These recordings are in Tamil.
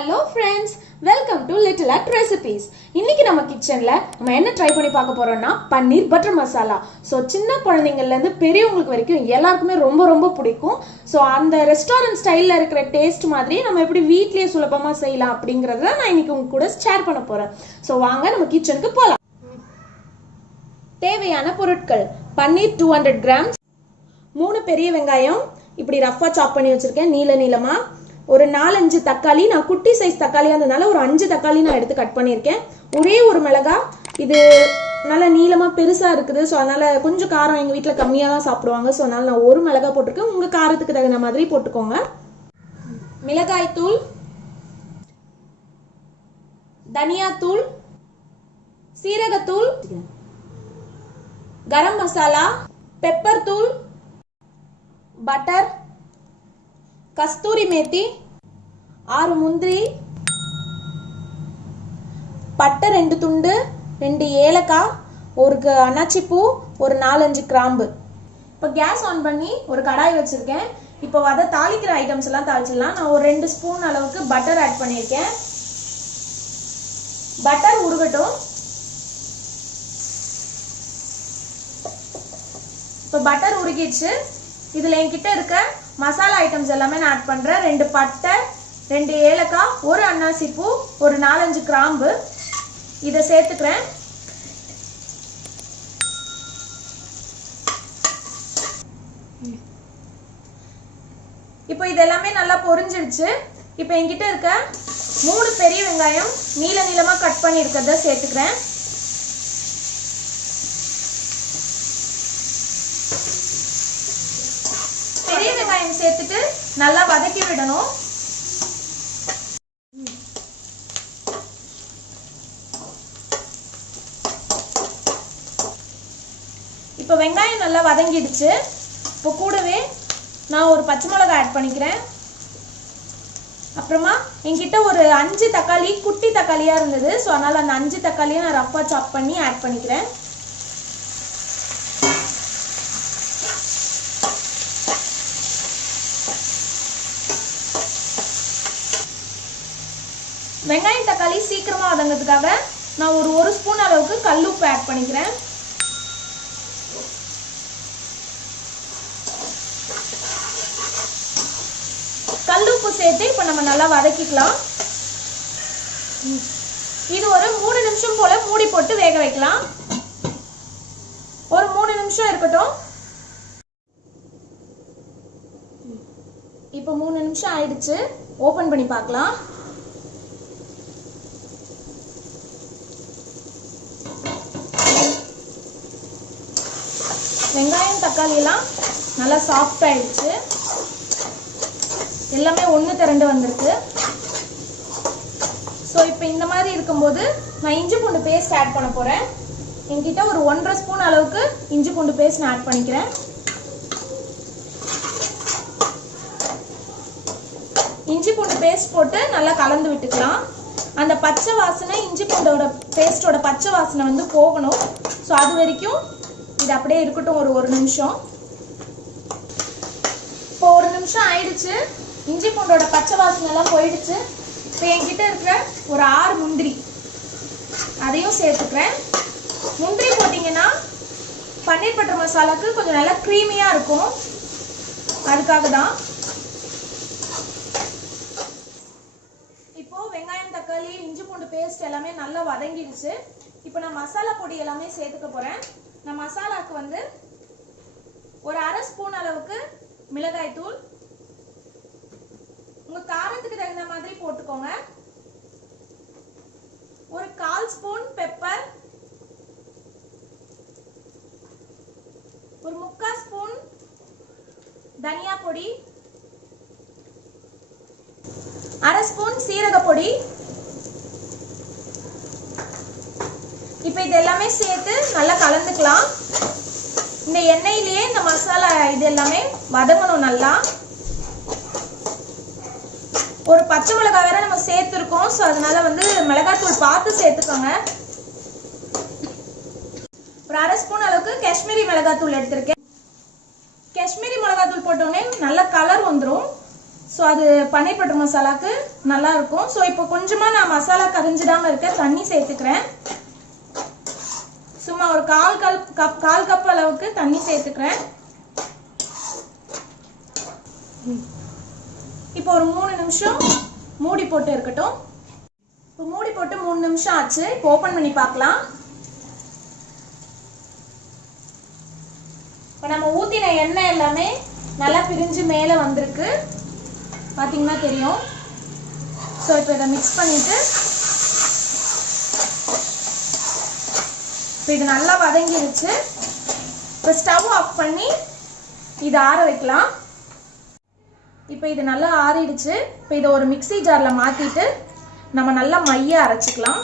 Hello friends, welcome to Little At Recipes. இன்னைக்கு நம்ம கிச்சன்ல நம்ம என்ன ட்ரை பண்ணி பார்க்க போறோம்னா பன்னீர் பட்டர் மசாலா. சோ சின்ன குழந்தைங்கள்ல இருந்து பெரியவங்களுக்கு வரைக்கும் எல்லாருக்குமே ரொம்ப பிடிக்கும். சோ அந்த ரெஸ்டாரன்ட் ஸ்டைல்ல இருக்கிற டேஸ்ட் மாதிரி நம்ம எப்படி வீட்லயே சுலபமா செய்யலாம் அப்படிங்கறத நான் இன்னைக்கு உங்க கூட ஷேர் பண்ண போறேன். சோ வாங்க நம்ம கிச்சனுக்கு போலாம். தேவையான பொருட்கள்: பன்னீர் 200 grams, 3 பெரிய வெங்காயம் இப்படி ரஃபா சாப் பண்ணி வச்சிருக்கேன் நீளமா. ஒரு 4-5 தக்காளி, நான் குட்டி சைஸ் தக்காளியா இருந்தனால ஒரு 5 தக்காளி நான் எடுத்து கட் பண்ணியிருக்கேன். ஒரே ஒரு மிளகாய், இது நல்லா நீளமா பெருசா இருக்குது. ஸோ அதனால கொஞ்சம் காரம் எங்கள் வீட்டில் கம்மியாக தான் சாப்பிடுவாங்க. ஸோ அதனால நான் ஒரு மிளகாய் போட்டிருக்கேன். உங்கள் காரத்துக்கு தகுந்த மாதிரி போட்டுக்கோங்க. மிளகாய் தூள், தனியாத்தூள், சீரகத்தூள், கரம் மசாலா, பெப்பர் தூள், பட்டர், கஸ்தூரி மேத்தி, 6 முந்திரி, பட்டை 2 துண்டு, 2 ஏலக்காய், ஒரு அன்னாச்சி பூ, ஒரு 4-5 கிராம்பு. இப்போ கேஸ் ஆன் பண்ணி ஒரு கடாய் வச்சிருக்கேன். இப்போ அதை தாளிக்கிற ஐட்டம்ஸ் எல்லாம் தாளிச்சிடலாம். நான் ஒரு 2 ஸ்பூன் அளவுக்கு பட்டர் ஆட் பண்ணியிருக்கேன். பட்டர் உருகட்டும். இப்போ பட்டர் உருகிடுச்சு. இதுல என்கிட்ட இருக்க மசாலா ஐட்டம்ஸ் எல்லாமே நான் ஆட் பண்றேன். 2 பட்டை, 2 ஏலக்காய், ஒரு அன்னாசி பூ, ஒரு 4-5 கிராம்பு இதை சேர்த்துக்கிறேன். இப்போ இது எல்லாமே நல்லா பொரிஞ்சிடுச்சு. இப்போ என்கிட்ட இருக்க 3 பெரிய வெங்காயம் நீளமா கட் பண்ணி இருக்கிறத சேர்த்துக்கிறேன். பெரிய வெங்காயம் சேர்த்துட்டு நல்லா வதக்கி விடணும். இப்போ வெங்காயம் நல்லா வதங்கிடுச்சு. இப்போ கூடவே நான் ஒரு பச்சை மிளகாய் ஆட் பண்ணிக்கிறேன். அப்புறமா என்கிட்ட ஒரு 5 தக்காளி, குட்டி தக்காளியா இருந்தது. ஸோ அதனால அந்த 5 தக்காளியை நான் ரஃபா சாப் பண்ணி ஆட் பண்ணிக்கிறேன். வெங்காயம் தக்காளி சீக்கிரமா வதங்கிறதுக்காக நான் ஒரு ஸ்பூன் அளவுக்கு கல்லுப்பு ஆட் பண்ணிக்கிறேன். கல்லுப்பு சேர்த்து இப்போ நம்ம நல்லா வதக்கிக்கலாம். இது ஒரு 3 நிமிஷம் போல மூடி போட்டு வேக வைக்கலாம். ஒரு 3 நிமிஷம் இருக்கட்டும். இப்போ 3 நிமிஷம் ஆயிடுச்சு. ஓபன் பண்ணி பார்க்கலாம். வெங்காயம் தக்காளி எல்லாம் நல்லா சாஃப்ட் ஆயிடுச்சு. எல்லாமே ஒன்று திரண்டு வந்திருக்கு. ஸோ இப்போ இந்த மாதிரி இருக்கும்போது நான் இஞ்சி பூண்டு பேஸ்ட் ஆட் பண்ண போகிறேன். என்கிட்ட ஒரு 1.5 ஸ்பூன் அளவுக்கு இஞ்சி பூண்டு பேஸ்ட் நான் ஆட் பண்ணிக்கிறேன். இஞ்சி பூண்டு பேஸ்ட் போட்டு நல்லா கலந்து விட்டுக்கலாம். அந்த பச்சை வாசனை, இஞ்சி பூண்டோட பேஸ்டோட பச்சை வாசனை வந்து போகணும். ஸோ அது வரைக்கும் இது அப்படியே இருக்கட்டும். ஒரு நிமிஷம். இப்போ 1 நிமிஷம் ஆயிடுச்சு. இஞ்சி பூண்டோட பச்சை வாசனை எல்லாம் போயிடுச்சு. இப்போ என்கிட்ட இருக்கிற ஒரு 6 முந்திரி அதையும் சேர்த்துக்கிறேன். முந்திரி போட்டிங்கன்னா பன்னீர் பட்டர் மசாலாக்கு கொஞ்சம் நல்லா க்ரீமியா இருக்கும். அதுக்காக தான். இப்போ வெங்காயம் தக்காளி இஞ்சி பூண்டு பேஸ்ட் எல்லாமே நல்லா வதங்கிடுச்சு. இப்போ நான் மசாலா பொடி எல்லாமே சேர்த்துக்க போறேன். நான் மசாலாக்கு வந்து ஒரு 1/2 ஸ்பூன் அளவுக்கு மிளகாய் தூள், உங்க காரத்துக்கு தகுந்த மாதிரி போட்டுக்கோங்க. ஒரு 1/4 ஸ்பூன் பெப்பர், ஒரு 3/4 ஸ்பூன் தனியா பொடி, 1/2 ஸ்பூன் சீரக பொடி. இப்போ இது எல்லாமே சேர்த்து நல்லா கலந்துக்கலாம். இந்த எண்ணெயிலேயே இந்த மசாலா இது எல்லாமே வதங்கணும் நல்லா. ஒரு பச்சை மிளகாய் வேற நம்ம சேர்த்துருக்கோம். ஸோ அதனால வந்து மிளகாத்தூள் பார்த்து சேர்த்துக்கோங்க. ஒரு 1/2 ஸ்பூன் அளவுக்கு காஷ்மீரி மிளகாத்தூள் எடுத்திருக்கேன். காஷ்மீரி மிளகாத்தூள் போட்டோடனே நல்ல கலர் வந்துடும். ஸோ அது பன்னீர் பட்டர் மசாலாவுக்கு நல்லா இருக்கும். ஸோ இப்போ கொஞ்சமாக நான் மசாலா கரைஞ்சிடாமல் இருக்க தண்ணி சேர்த்துக்கிறேன். சும்மா ஒரு கால் கப் அளவுக்கு தண்ணி சேர்த்துக்கிறேன். இப்போ ஒரு 3 நிமிஷம் மூடி போட்டு இருக்கட்டும். இப்போ மூடி போட்டு 3 நிமிஷம் ஆச்சு. இப்போ ஓப்பன் பண்ணி பார்க்கலாம். இப்போ நம்ம ஊற்றின எண்ணெய் எல்லாமே நல்லா பிரிஞ்சு மேலே வந்திருக்கு, பார்த்தீங்கன்னா தெரியும். ஸோ இப்போ இதை மிக்ஸ் பண்ணிட்டு இப்போ இது நல்லா வதங்கிடுச்சு. இப்போ ஸ்டவ் ஆஃப் பண்ணி இதை ஆற வைக்கலாம். இப்போ இது நல்லா ஆறிடுச்சு. இப்போ இதை ஒரு மிக்ஸி ஜாரில் மாற்றிட்டு நம்ம நல்லா மைய அரைச்சிக்கலாம்.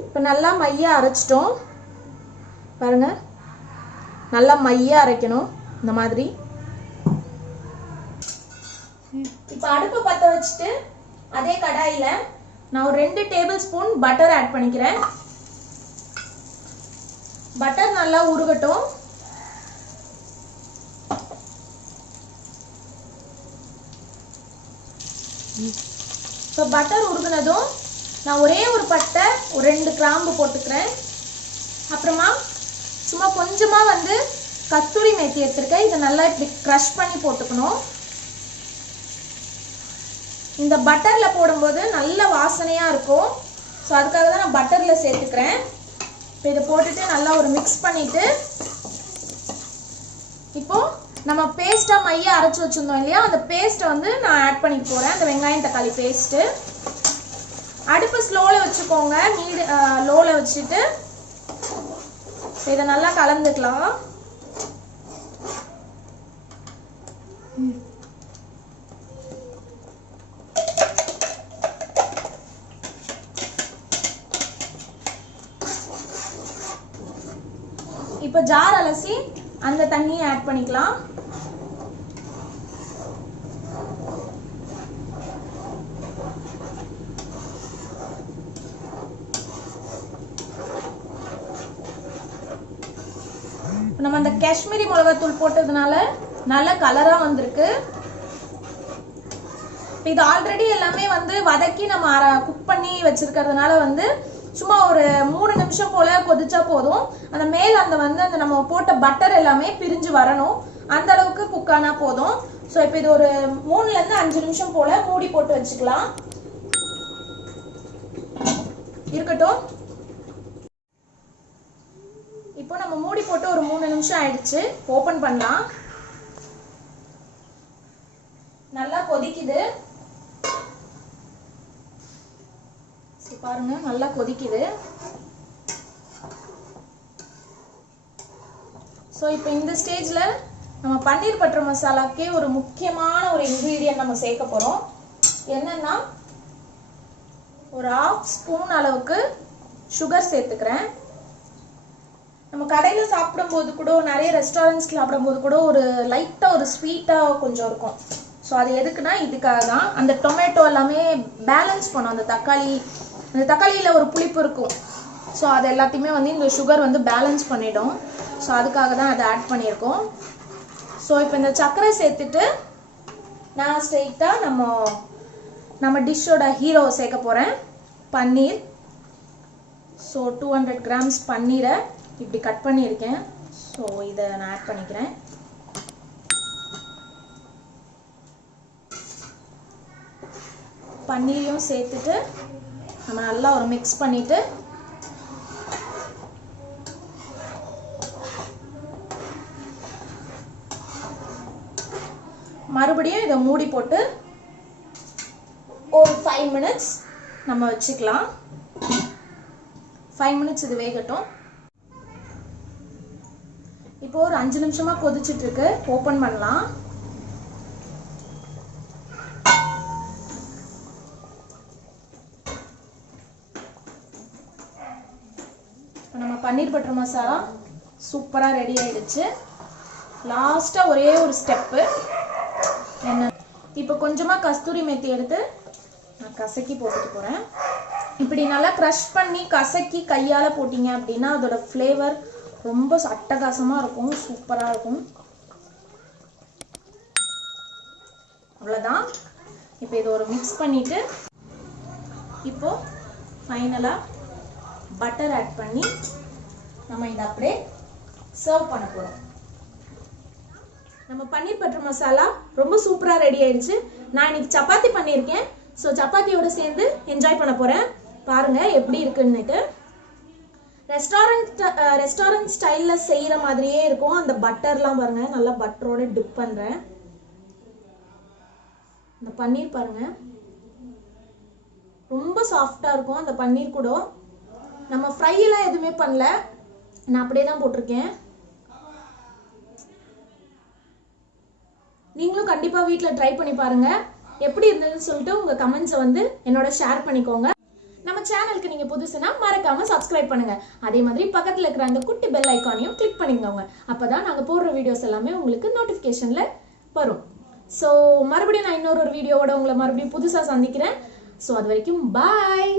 இப்போ நல்லா மைய அரைச்சிட்டோம் பாருங்க. நல்லா மைய அரைக்கணும் இந்த மாதிரி. இப்போ அடுப்பு பற்ற வச்சுட்டு அதே கடாயில் நான் ஒரு 2 டேபிள் ஸ்பூன் பட்டர் ஆட் பண்ணிக்கிறேன். பட்டர் நல்லா உருகட்டும். இப்போ பட்டர் உருகுனதும் நான் ஒரே ஒரு பட்டை, ஒரு 2 கிராம்பு போட்டுக்கிறேன். அப்புறமா சும்மா கொஞ்சமாக வந்து கஸ்தூரி மேத்தி எடுத்துருக்கேன். இதை நல்லா இப்படி க்ரஷ் பண்ணி போட்டுக்கணும். இந்த பட்டரில் போடும்போது நல்ல வாசனையாக இருக்கும். ஸோ அதுக்காக தான் நான் பட்டரில் சேர்த்துக்கிறேன். இப்போ இதை போட்டுட்டு நல்லா ஒரு மிக்ஸ் பண்ணிவிட்டு இப்போது நம்ம பேஸ்ட்டாக மைய அரைச்சி வச்சுருந்தோம் இல்லையா, அந்த பேஸ்ட்டை வந்து நான் ஆட் பண்ணி போகிறேன். அந்த வெங்காயம் தக்காளி பேஸ்ட்டு. அடுப்பு ஸ்லோவில் வச்சுக்கோங்க, லோவில் வச்சுட்டு இதை நல்லா கலந்துக்கலாம். இப்போ ஜார் அலசி அந்த தண்ணியை ஆட் பண்ணிக்கலாம். நம்ம அந்த காஷ்மீரி மிளகாத்தூள் போட்டதுனால நல்ல கலரா வந்திருக்கு. இது ஆல்ரெடி எல்லாமே வந்து வதக்கி நம்ம குக் பண்ணி வச்சிருக்கிறதுனால வந்து சும்மா ஒரு 3 நிமிஷம் போல கொதிச்சா போதும். அந்த மேல் அந்த நம்ம போட்ட பட்டர் எல்லாமே பிரிஞ்சு வரணும், அந்த அளவுக்கு குக் ஆனா போதும். ஸோ இப்போ இது ஒரு 3ல இருந்து 5 நிமிஷம் போல மூடி போட்டு வச்சுக்கலாம். இருக்கட்டும். இப்போ நம்ம மூடி போட்டு ஒரு 3 நிமிஷம் ஆயிடுச்சு. ஓபன் பண்ணலாம். நல்லா கொதிக்குது பாருங்க, நல்லா கொதிக்குது. ஸோ இப்போ இந்த ஸ்டேஜில் நம்ம பன்னீர் பட்டர் மசாலாக்கே ஒரு முக்கியமான ஒரு இன்க்ரீடியன்ட் நம்ம சேர்க்க போகிறோம். என்னன்னா ஒரு 1/2 ஸ்பூன் அளவுக்கு சுகர் சேர்த்துக்கிறேன். நம்ம கடையில் சாப்பிடும்போது கூட, நிறைய ரெஸ்டாரண்ட்ஸ் சாப்பிடும்போது கூட ஒரு லைட்டாக ஒரு ஸ்வீட்டாக கொஞ்சம் இருக்கும். ஸோ அது எதுக்குன்னா இதுக்காக தான். அந்த டொமேட்டோ எல்லாமே பேலன்ஸ் பண்ணும். அந்த தக்காளியில் ஒரு புளிப்பு இருக்கும். ஸோ அது எல்லாத்தையுமே வந்து இந்த சுகர் வந்து பேலன்ஸ் பண்ணிடும். ஸோ அதுக்காக தான் அதை ஆட் பண்ணியிருக்கோம். ஸோ இப்போ இந்த சர்க்கரை சேர்த்துட்டு நான் ஸ்ட்ரெயிட்டாக நம்ம டிஷ்ஷோட ஹீரோவை சேர்க்க போகிறேன், பன்னீர். ஸோ 200 கிராம்ஸ் பன்னீரை இப்படி கட் பண்ணியிருக்கேன். ஸோ இதை நான் ஆட் பண்ணிக்கிறேன். பன்னீரையும் சேர்த்துட்டு நம்ம நல்லா ஒரு மிக்ஸ் பண்ணிட்டு மறுபடியும் இதை மூடி போட்டு ஒரு 5 மினிட்ஸ் நம்ம வச்சுக்கலாம். 5 மினிட்ஸ் இது வேகட்டும். இப்போ ஒரு 5 நிமிஷமா கொதிச்சிட்டு இருக்கு. ஓபன் பண்ணலாம். நம்ம பன்னீர் பட்டர் மசாலா சூப்பராக ரெடி ஆயிடுச்சு. லாஸ்ட்டாக ஒரே ஒரு ஸ்டெப்பு என்ன, இப்போ கொஞ்சமாக கஸ்தூரி மேத்தி எடுத்து நான் கசக்கி போட்டுட்டு போகிறேன். இப்படி நல்லா க்ரஷ் பண்ணி கசக்கி கையால் போட்டிங்க அப்படின்னா அதோட ஃப்ளேவர் ரொம்ப அட்டகாசமாக இருக்கும், சூப்பராக இருக்கும். அவ்வளோதான். இப்போ இதை ஒரு மிக்ஸ் பண்ணிவிட்டு இப்போது ஃபைனலாக பட்டர் ஆட் பண்ணி நம்ம இதை அப்படியே சர்வ் பண்ண போகிறோம். நம்ம பன்னீர் பட்டர் மசாலா ரொம்ப சூப்பராக ரெடி ஆயிடுச்சு. நான் இன்னைக்கு சப்பாத்தி பண்ணியிருக்கேன். ஸோ சப்பாத்தியோட சேர்ந்து என்ஜாய் பண்ண போகிறேன். பாருங்கள் எப்படி இருக்குன்னுட்டு. ரெஸ்டாரண்ட் ஸ்டைலில் செய்கிற மாதிரியே இருக்கும். அந்த பட்டர்லாம் பாருங்கள், நல்லா பட்டரோட டிப் பண்ணுறேன். இந்த பன்னீர் பாருங்கள் ரொம்ப சாஃப்டாக இருக்கும். அந்த பன்னீர் கூட நம்ம ஃப்ரையெல்லாம் எதுவுமே பண்ணல, நான் அப்படியே தான் போட்டிருக்கேன். நீங்களும் கண்டிப்பாக வீட்டில் ட்ரை பண்ணி பாருங்கள். எப்படி இருந்ததுன்னு சொல்லிட்டு உங்கள் கமெண்ட்ஸை வந்து என்னோட ஷேர் பண்ணிக்கோங்க. நம்ம சேனலுக்கு நீங்கள் புதுசுனா மறக்காமல் சப்ஸ்கிரைப் பண்ணுங்கள். அதே மாதிரி பக்கத்தில் இருக்கிற அந்த குட்டி பெல் ஐக்கானையும் கிளிக் பண்ணிக்கோங்க. அப்போ தான் நாங்கள் போடுற வீடியோஸ் எல்லாமே உங்களுக்கு நோட்டிஃபிகேஷனில் வரும். ஸோ மறுபடியும் நான் இன்னொரு வீடியோவோட உங்களை மறுபடியும் புதுசாக சந்திக்கிறேன். ஸோ அது வரைக்கும் பாய்.